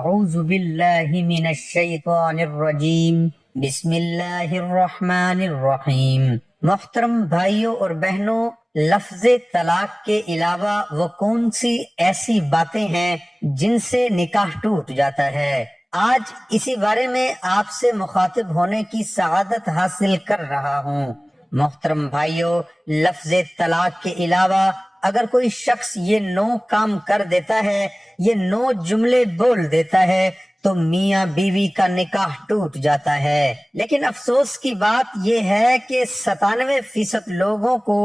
اعوذ باللہ من الشیطان الرجیم بسم اللہ الرحمن الرحیم۔ محترم بھائیوں اور بہنوں، لفظ طلاق کے علاوہ وہ کون سی ایسی باتیں ہیں جن سے نکاح ٹوٹ جاتا ہے؟ آج اسی بارے میں آپ سے مخاطب ہونے کی سعادت حاصل کر رہا ہوں۔ محترم بھائیوں، لفظ طلاق کے علاوہ اگر کوئی شخص یہ 9 کام کر دیتا ہے، یہ 9 جملے بول دیتا ہے تو میاں بیوی کا نکاح ٹوٹ جاتا ہے۔ لیکن افسوس کی بات یہ ہے کہ 97% لوگوں کو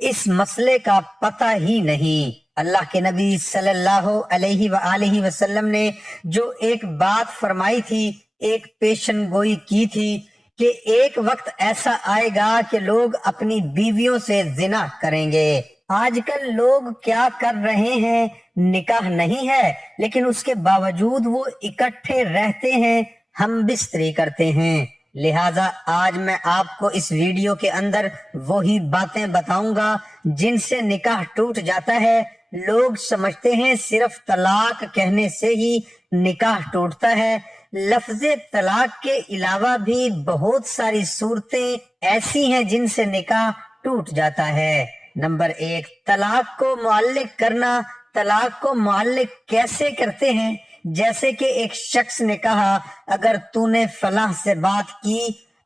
اس مسئلے کا پتہ ہی نہیں۔ اللہ کے نبی صلی اللہ علیہ وآلہ وسلم نے جو ایک بات فرمائی تھی، ایک پیشن گوئی کی تھی کہ ایک وقت ایسا آئے گا کہ لوگ اپنی بیویوں سے زنا کریں گے۔ آج کل لوگ کیا کر رہے ہیں؟ نکاح نہیں ہے لیکن اس کے باوجود وہ اکٹھے رہتے ہیں، ہم بستری کرتے ہیں۔ لہٰذا آج میں آپ کو اس ویڈیو کے اندر وہی باتیں بتاؤں گا جن سے نکاح ٹوٹ جاتا ہے۔ لوگ سمجھتے ہیں صرف طلاق کہنے سے ہی نکاح ٹوٹتا ہے۔ لفظ طلاق کے علاوہ بھی بہت ساری صورتیں ایسی ہیں جن سے نکاح ٹوٹ جاتا ہے۔ نمبر 1، طلاق کو معلق کرنا۔ طلاق کو معلق کیسے کرتے ہیں؟ جیسے کہ ایک شخص نے کہا، اگر تو نے فلاں سے بات کی،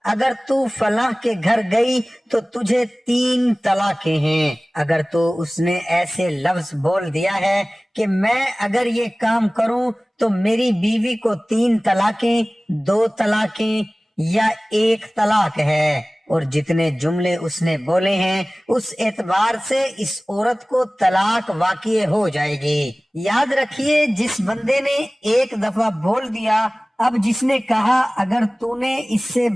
اگر تو فلاں کے گھر گئی تو تجھے 3 طلاقیں ہیں۔ اگر تو اس نے ایسے لفظ بول دیا ہے کہ میں اگر یہ کام کروں تو میری بیوی کو 3 طلاقیں، 2 طلاقیں یا 1 طلاق ہے، اور جتنے جملے اس نے بولے ہیں اس اعتبار سے اس عورت کو طلاق واقع ہو جائے گی۔ یاد رکھیے، جس بندے نے ایک دفعہ بول دیا، اب جس نے کہا اگر تو نے اس سے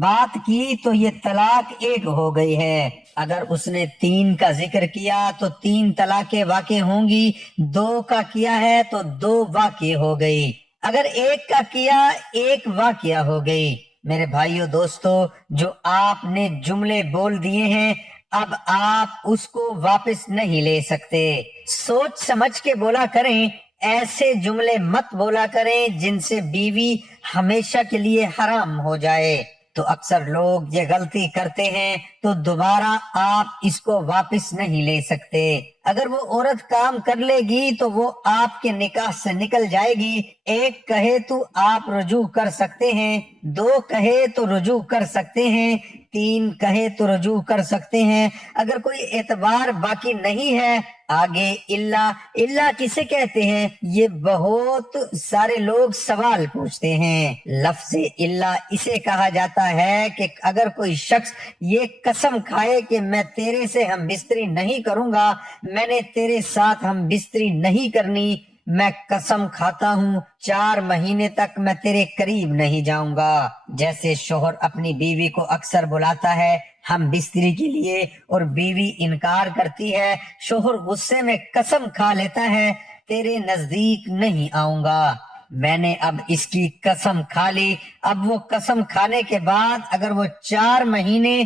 بات کی تو یہ طلاق 1 ہو گئی ہے۔ اگر اس نے 3 کا ذکر کیا تو 3 طلاقیں واقع ہوں گی، 2 کا کیا ہے تو 2 واقع ہو گئی، اگر 1 کا کیا 1 واقع ہو گئی۔ میرے بھائیو دوستو، جو آپ نے جملے بول دیے ہیں اب آپ اس کو واپس نہیں لے سکتے۔ سوچ سمجھ کے بولا کریں، ایسے جملے مت بولا کریں جن سے بیوی ہمیشہ کے لیے حرام ہو جائے۔ تو اکثر لوگ یہ غلطی کرتے ہیں تو دوبارہ آپ اس کو واپس نہیں لے سکتے۔ اگر وہ عورت کام کر لے گی تو وہ آپ کے نکاح سے نکل جائے گی۔ 1 کہے تو آپ رجوع کر سکتے ہیں، 2 کہے تو رجوع کر سکتے ہیں، 3 کہے تو رجوع کر سکتے ہیں۔ اگر کوئی اعتبار باقی نہیں ہے آگے اللہ کسے کہتے ہیں؟ یہ بہت سارے لوگ سوال پوچھتے ہیں۔ لفظ اللہ اسے کہا جاتا ہے کہ اگر کوئی شخص یہ قسم کھائے کہ میں تیرے سے ہم بستری نہیں کروں گا، میں نے تیرے ساتھ ہم بستری نہیں کرنی، میں قسم کھاتا ہوں 4 مہینے تک میں تیرے قریب نہیں جاؤں گا۔ جیسے شوہر اپنی بیوی کو اکثر بلاتا ہے ہم بستری کے لیے اور بیوی انکار کرتی ہے، شوہر غصے میں قسم کھا لیتا ہے تیرے نزدیک نہیں آؤں گا، میں نے اب اس کی قسم کھا لی۔ اب وہ قسم کھانے کے بعد اگر وہ 4 مہینے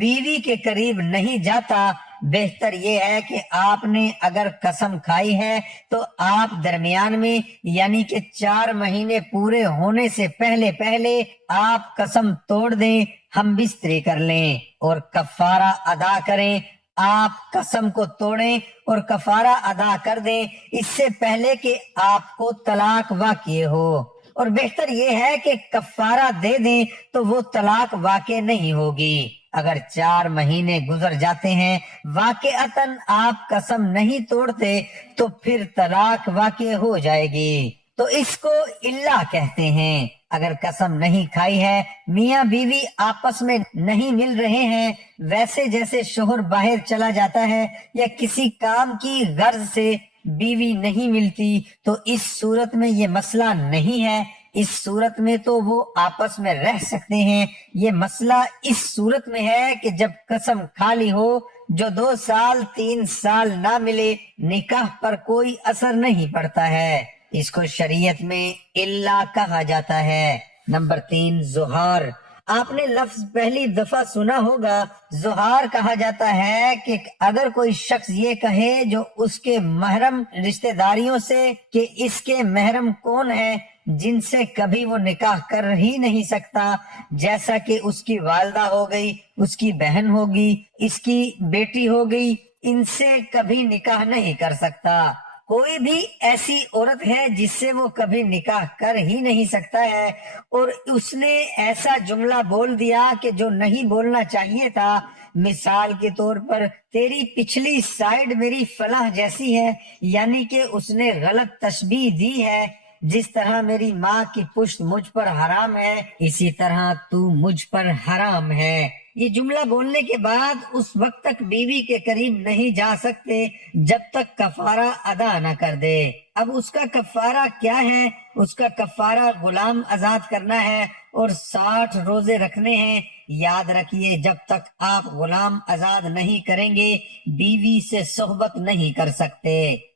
بیوی کے قریب نہیں جاتا، بہتر یہ ہے کہ آپ نے اگر قسم کھائی ہے تو آپ درمیان میں یعنی کہ 4 مہینے پورے ہونے سے پہلے آپ قسم توڑ دیں، ہم بستری کر لیں اور کفارہ ادا کریں۔ آپ قسم کو توڑیں اور کفارہ ادا کر دیں اس سے پہلے کہ آپ کو طلاق واقع ہو، اور بہتر یہ ہے کہ کفارہ دے دیں تو وہ طلاق واقع نہیں ہوگی۔ اگر 4 مہینے گزر جاتے ہیں واقعتاً آپ قسم نہیں توڑتے تو پھر طلاق واقع ہو جائے گی، تو اس کو اللہ کہتے ہیں۔ اگر قسم نہیں کھائی ہے، میاں بیوی آپس میں نہیں مل رہے ہیں، ویسے جیسے شوہر باہر چلا جاتا ہے یا کسی کام کی غرض سے بیوی نہیں ملتی، تو اس صورت میں یہ مسئلہ نہیں ہے۔ اس صورت میں تو وہ آپس میں رہ سکتے ہیں۔ یہ مسئلہ اس صورت میں ہے کہ جب قسم کھا لی ہو، جو 2 سال 3 سال نہ ملے، نکاح پر کوئی اثر نہیں پڑتا ہے، اس کو شریعت میں اللہ کہا جاتا ہے۔ نمبر 3، زہار۔ آپ نے لفظ پہلی دفعہ سنا ہوگا، زہار کہا جاتا ہے کہ اگر کوئی شخص یہ کہے جو اس کے محرم رشتہ داریوں سے کہ اس کے محرم کون ہے، جن سے کبھی وہ نکاح کر ہی نہیں سکتا، جیسا کہ اس کی والدہ ہو گئی، اس کی بہن ہوگی، اس کی بیٹی ہو گئی، ان سے کبھی نکاح نہیں کر سکتا۔ کوئی بھی ایسی عورت ہے جس سے وہ کبھی نکاح کر ہی نہیں سکتا ہے، اور اس نے ایسا جملہ بول دیا کہ جو نہیں بولنا چاہیے تھا، مثال کے طور پر تیری پچھلی سائیڈ میری فلاں جیسی ہے، یعنی کہ اس نے غلط تشبیہ دی ہے۔ جس طرح میری ماں کی پشت مجھ پر حرام ہے، اسی طرح تو مجھ پر حرام ہے۔ یہ جملہ بولنے کے بعد اس وقت تک بیوی کے قریب نہیں جا سکتے جب تک کفارہ ادا نہ کر دے۔ اب اس کا کفارہ کیا ہے؟ اس کا کفارہ غلام آزاد کرنا ہے اور 60 روزے رکھنے ہیں۔ یاد رکھیے، جب تک آپ غلام آزاد نہیں کریں گے بیوی سے صحبت نہیں کر سکتے۔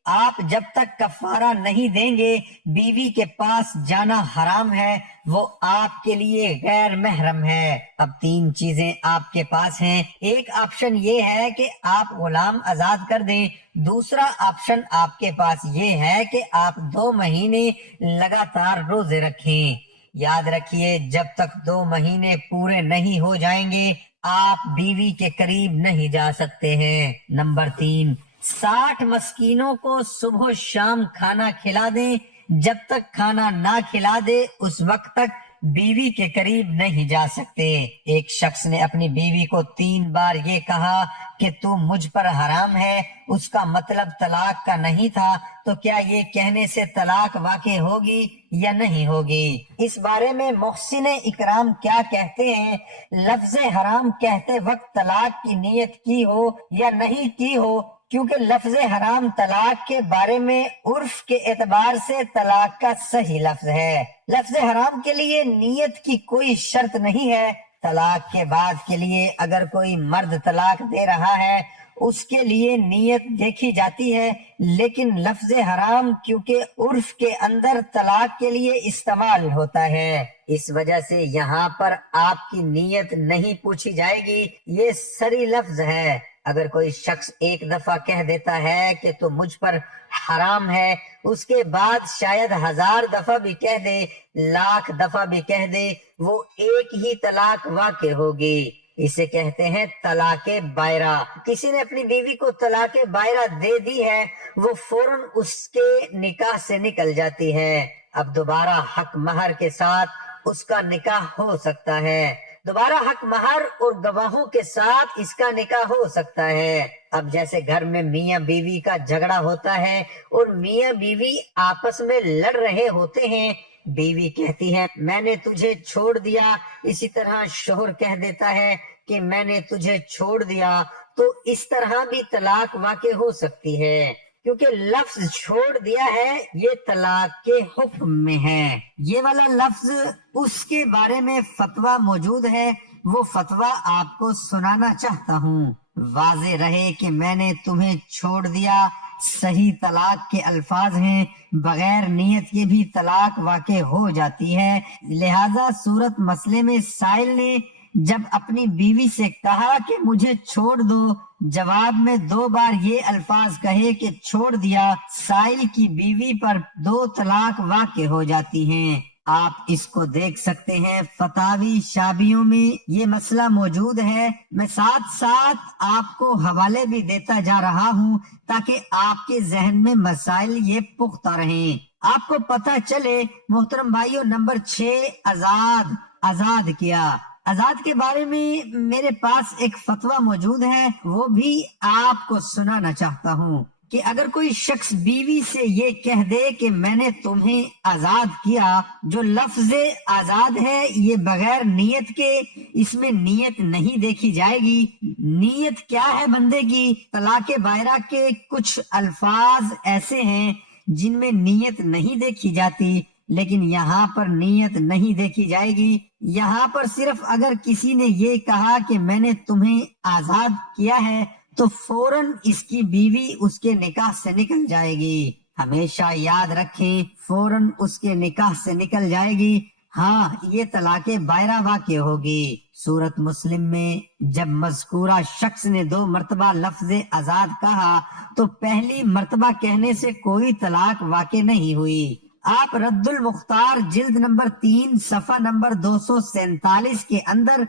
آپ جب تک کفارہ نہیں دیں گے بیوی کے پاس جانا حرام ہے، وہ آپ کے لیے غیر محرم ہے۔ اب 3 چیزیں آپ کے پاس ہیں۔ ایک آپشن یہ ہے کہ آپ غلام آزاد کر دیں، دوسرا آپشن آپ کے پاس یہ ہے کہ آپ 2 مہینے لگاتار روزے رکھیں۔ یاد رکھیے، جب تک 2 مہینے پورے نہیں ہو جائیں گے آپ بیوی کے قریب نہیں جا سکتے ہیں۔ نمبر 3، 60 مسکینوں کو صبح و شام کھانا کھلا دیں۔ جب تک کھانا نہ کھلا دے اس وقت تک بیوی کے قریب نہیں جا سکتے۔ ایک شخص نے اپنی بیوی کو 3 بار یہ کہا کہ تو مجھ پر حرام ہے، اس کا مطلب طلاق کا نہیں تھا، تو کیا یہ کہنے سے طلاق واقع ہوگی یا نہیں ہوگی؟ اس بارے میں محسن اکرام کیا کہتے ہیں؟ لفظ حرام کہتے وقت طلاق کی نیت کی ہو یا نہیں کی ہو، کیونکہ لفظ حرام طلاق کے بارے میں عرف کے اعتبار سے طلاق کا صحیح لفظ ہے۔ لفظ حرام کے لیے نیت کی کوئی شرط نہیں ہے۔ طلاق کے بعد کے لیے اگر کوئی مرد طلاق دے رہا ہے اس کے لیے نیت دیکھی جاتی ہے، لیکن لفظ حرام کیونکہ عرف کے اندر طلاق کے لیے استعمال ہوتا ہے، اس وجہ سے یہاں پر آپ کی نیت نہیں پوچھی جائے گی، یہ صریح لفظ ہے۔ اگر کوئی شخص ایک دفعہ کہہ دیتا ہے کہ تو مجھ پر حرام ہے، اس کے بعد شاید 1000 دفعہ بھی کہہ دے، 1,00,000 دفعہ بھی کہہ دے، وہ ایک ہی طلاق واقع ہوگی۔ اسے کہتے ہیں طلاق بائرہ۔ کسی نے اپنی بیوی کو طلاق بائرہ دے دی ہے، وہ فوراً اس کے نکاح سے نکل جاتی ہے۔ اب دوبارہ حق مہر کے ساتھ اس کا نکاح ہو سکتا ہے، دوبارہ حق مہر اور گواہوں کے ساتھ اس کا نکاح ہو سکتا ہے۔ اب جیسے گھر میں میاں بیوی کا جھگڑا ہوتا ہے اور میاں بیوی آپس میں لڑ رہے ہوتے ہیں، بیوی کہتی ہے میں نے تجھے چھوڑ دیا، اسی طرح شوہر کہہ دیتا ہے کہ میں نے تجھے چھوڑ دیا، تو اس طرح بھی طلاق واقع ہو سکتی ہے، کیونکہ لفظ چھوڑ دیا ہے یہ طلاق کے حکم میں ہے۔ یہ والا لفظ اس کے بارے میں فتویٰ موجود ہے، وہ فتویٰ آپ کو سنانا چاہتا ہوں۔ واضح رہے کہ میں نے تمہیں چھوڑ دیا صحیح طلاق کے الفاظ ہیں، بغیر نیت کے بھی طلاق واقع ہو جاتی ہے، لہذا صورت مسئلے میں سائل نے جب اپنی بیوی سے کہا کہ مجھے چھوڑ دو، جواب میں 2 بار یہ الفاظ کہے کہ چھوڑ دیا، سائل کی بیوی پر 2 طلاق واقع ہو جاتی ہیں۔ آپ اس کو دیکھ سکتے ہیں، فتاوی شابیوں میں یہ مسئلہ موجود ہے۔ میں ساتھ ساتھ آپ کو حوالے بھی دیتا جا رہا ہوں تاکہ آپ کے ذہن میں مسائل یہ پختہ رہیں، آپ کو پتہ چلے۔ محترم بھائیو، نمبر 6، آزاد کیا۔ آزاد کے بارے میں میرے پاس ایک فتویٰ موجود ہے، وہ بھی آپ کو سنانا چاہتا ہوں کہ اگر کوئی شخص بیوی سے یہ کہہ دے کہ میں نے تمہیں آزاد کیا، جو لفظ آزاد ہے یہ بغیر نیت کے، اس میں نیت نہیں دیکھی جائے گی۔ نیت کیا ہے بندے کی؟ طلاق بائرہ کے کچھ الفاظ ایسے ہیں جن میں نیت نہیں دیکھی جاتی، لیکن یہاں پر نیت نہیں دیکھی جائے گی۔ یہاں پر صرف اگر کسی نے یہ کہا کہ میں نے تمہیں آزاد کیا ہے تو فوراً اس کی بیوی اس کے نکاح سے نکل جائے گی۔ ہمیشہ یاد رکھیں، فوراً اس کے نکاح سے نکل جائے گی، ہاں یہ طلاق بائرہ واقع ہوگی۔ سورت مسلم میں جب مذکورہ شخص نے 2 مرتبہ لفظ آزاد کہا تو پہلی مرتبہ کہنے سے کوئی طلاق واقع نہیں ہوئی۔ آپ رد المختار جلد نمبر 3 صفحہ نمبر 247 کے اندر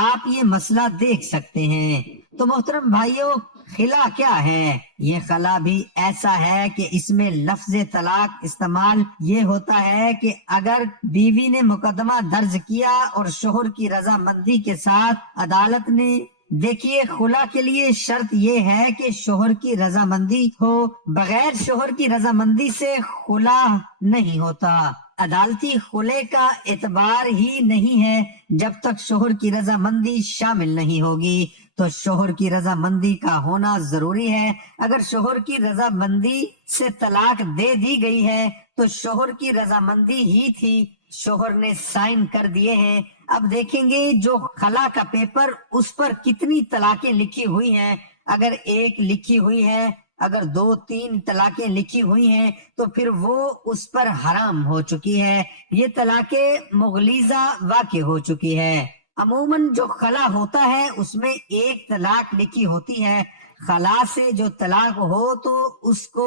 آپ یہ مسئلہ دیکھ سکتے ہیں۔ تو محترم بھائیوں، خلا کیا ہے؟ یہ خلا بھی ایسا ہے کہ اس میں لفظ طلاق استعمال یہ ہوتا ہے کہ اگر بیوی نے مقدمہ درج کیا اور شوہر کی رضامندی کے ساتھ عدالت نے، دیکھیے خلا کے لیے شرط یہ ہے کہ شوہر کی رضامندی ہو، بغیر شوہر کی رضامندی سے خلا نہیں ہوتا۔ عدالتی خلے کا اعتبار ہی نہیں ہے جب تک شوہر کی رضامندی شامل نہیں ہوگی۔ تو شوہر کی رضامندی کا ہونا ضروری ہے۔ اگر شوہر کی رضامندی سے طلاق دے دی گئی ہے تو شوہر کی رضامندی ہی تھی، شوہر نے سائن کر دیے ہیں۔ اب دیکھیں گے جو خلا کا پیپر، اس پر کتنی طلاقیں لکھی ہوئی ہیں۔ اگر ایک لکھی ہوئی ہے، اگر 2-3 طلاقیں لکھی ہوئی ہیں تو پھر وہ اس پر حرام ہو چکی ہے، یہ طلاقیں مغلیظہ واقع ہو چکی ہے۔ عموماً جو خلا ہوتا ہے اس میں ایک طلاق لکھی ہوتی ہے۔ خلا سے جو طلاق ہو تو اس کو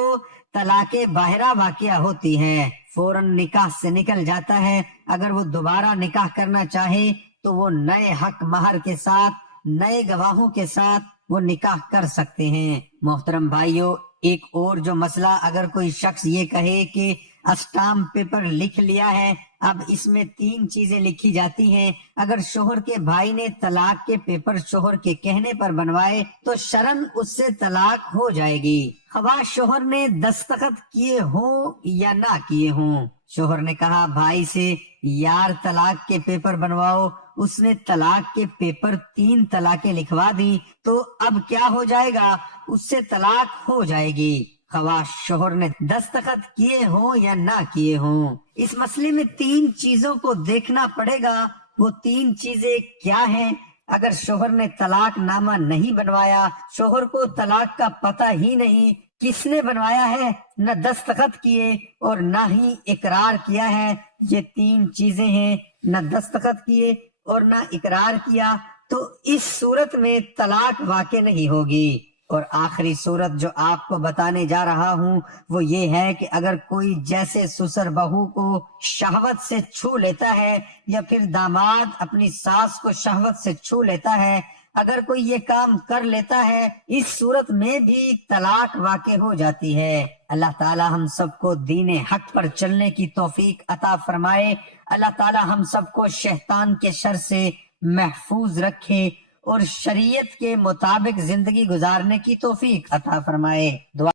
طلاق باہرہ واقعہ ہوتی ہے، فوراً نکاح سے نکل جاتا ہے۔ اگر وہ دوبارہ نکاح کرنا چاہے تو وہ نئے حق مہر کے ساتھ، نئے گواہوں کے ساتھ وہ نکاح کر سکتے ہیں۔ محترم بھائیوں، ایک اور جو مسئلہ، اگر کوئی شخص یہ کہے کہ اسٹامپ پیپر لکھ لیا ہے، اب اس میں 3 چیزیں لکھی جاتی ہیں۔ اگر شوہر کے بھائی نے طلاق کے پیپر شوہر کے کہنے پر بنوائے تو شرعاً اس سے طلاق ہو جائے گی، خواہ شوہر نے دستخط کیے ہوں یا نہ کیے ہوں۔ شوہر نے کہا بھائی سے، یار طلاق کے پیپر بنواؤ، اس نے طلاق کے پیپر 3 طلاقیں لکھوا دی، تو اب کیا ہو جائے گا؟ اس سے طلاق ہو جائے گی، خواہ شوہر نے دستخط کیے ہوں یا نہ کیے ہوں۔ اس مسئلے میں 3 چیزوں کو دیکھنا پڑے گا۔ وہ 3 چیزیں کیا ہیں؟ اگر شوہر نے طلاق نامہ نہیں بنوایا، شوہر کو طلاق کا پتہ ہی نہیں، کس نے بنوایا ہے، نہ دستخط کیے اور نہ ہی اقرار کیا ہے، یہ 3 چیزیں ہیں، نہ دستخط کیے اور نہ اقرار کیا، تو اس صورت میں طلاق واقع نہیں ہوگی۔ اور آخری صورت جو آپ کو بتانے جا رہا ہوں وہ یہ ہے کہ اگر کوئی جیسے سسر بہو کو شہوت سے چھو لیتا ہے یا پھر داماد اپنی ساس کو شہوت سے چھو لیتا ہے، اگر کوئی یہ کام کر لیتا ہے، اس صورت میں بھی طلاق واقع ہو جاتی ہے۔ اللہ تعالی ہم سب کو دین حق پر چلنے کی توفیق عطا فرمائے۔ اللہ تعالی ہم سب کو شیطان کے شر سے محفوظ رکھے اور شریعت کے مطابق زندگی گزارنے کی توفیق عطا فرمائے۔ دعا